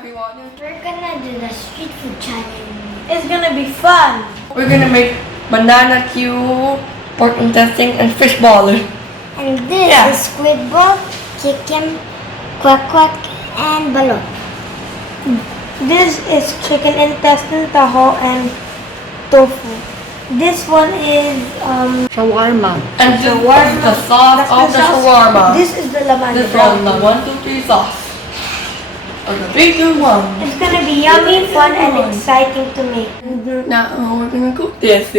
everyone. We're gonna do the street food challenge. It's gonna be fun. We're gonna make banana cue, pork intestine, and fish ball. And this Yeah. is squid ball, chicken, quack quack, and balot. This is chicken intestine, taho, and tofu. This one is Shawarma. And this is shawarma. the sauce That's of the sauce. shawarma. This is the laman. This one, the 1, 2, 3 sauce. Okay, 3, 2, 1. It's gonna be yummy, fun, and exciting to make. Now we're gonna cook this.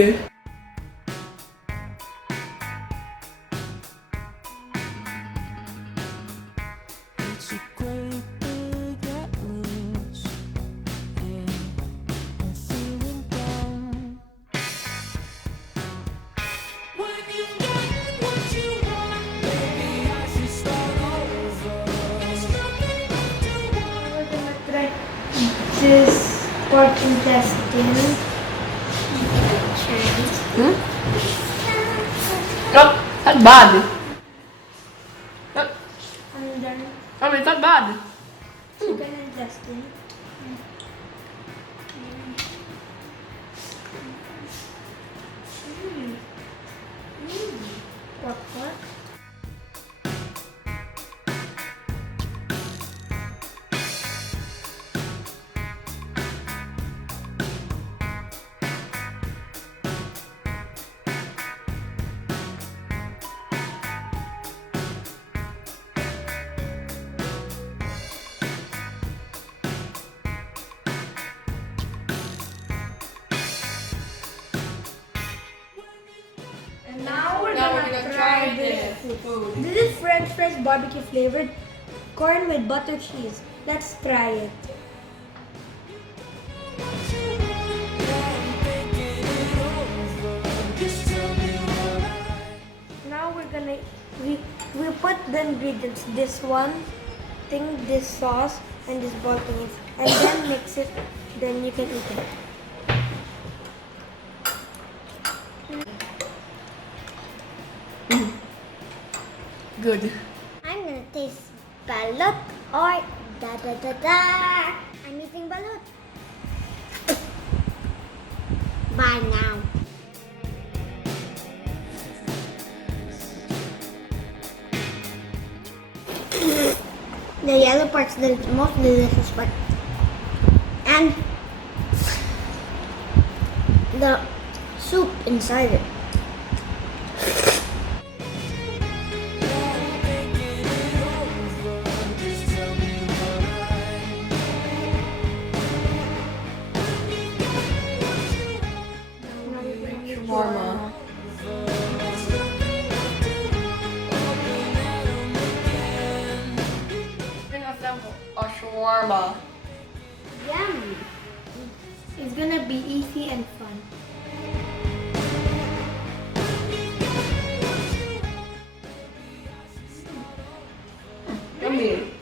We're gonna try this pork intestine. Oh, that's bad. And then I mean, that's bad. chicken intestine. Pork pork. And now we're gonna try this. food. This is French fries barbecue flavored corn with butter cheese. Let's try it. Now we're gonna we put the ingredients. This one thing, this sauce, and this ball thing, and then mix it. Then you can eat it. Good. I'm gonna taste balot or da da da da. I'm eating balot. Bye now. The yellow part's the most delicious part. And the soup inside it. Shawarma. Bring us a shawarma. Yum. It's gonna be easy and fun. Yummy.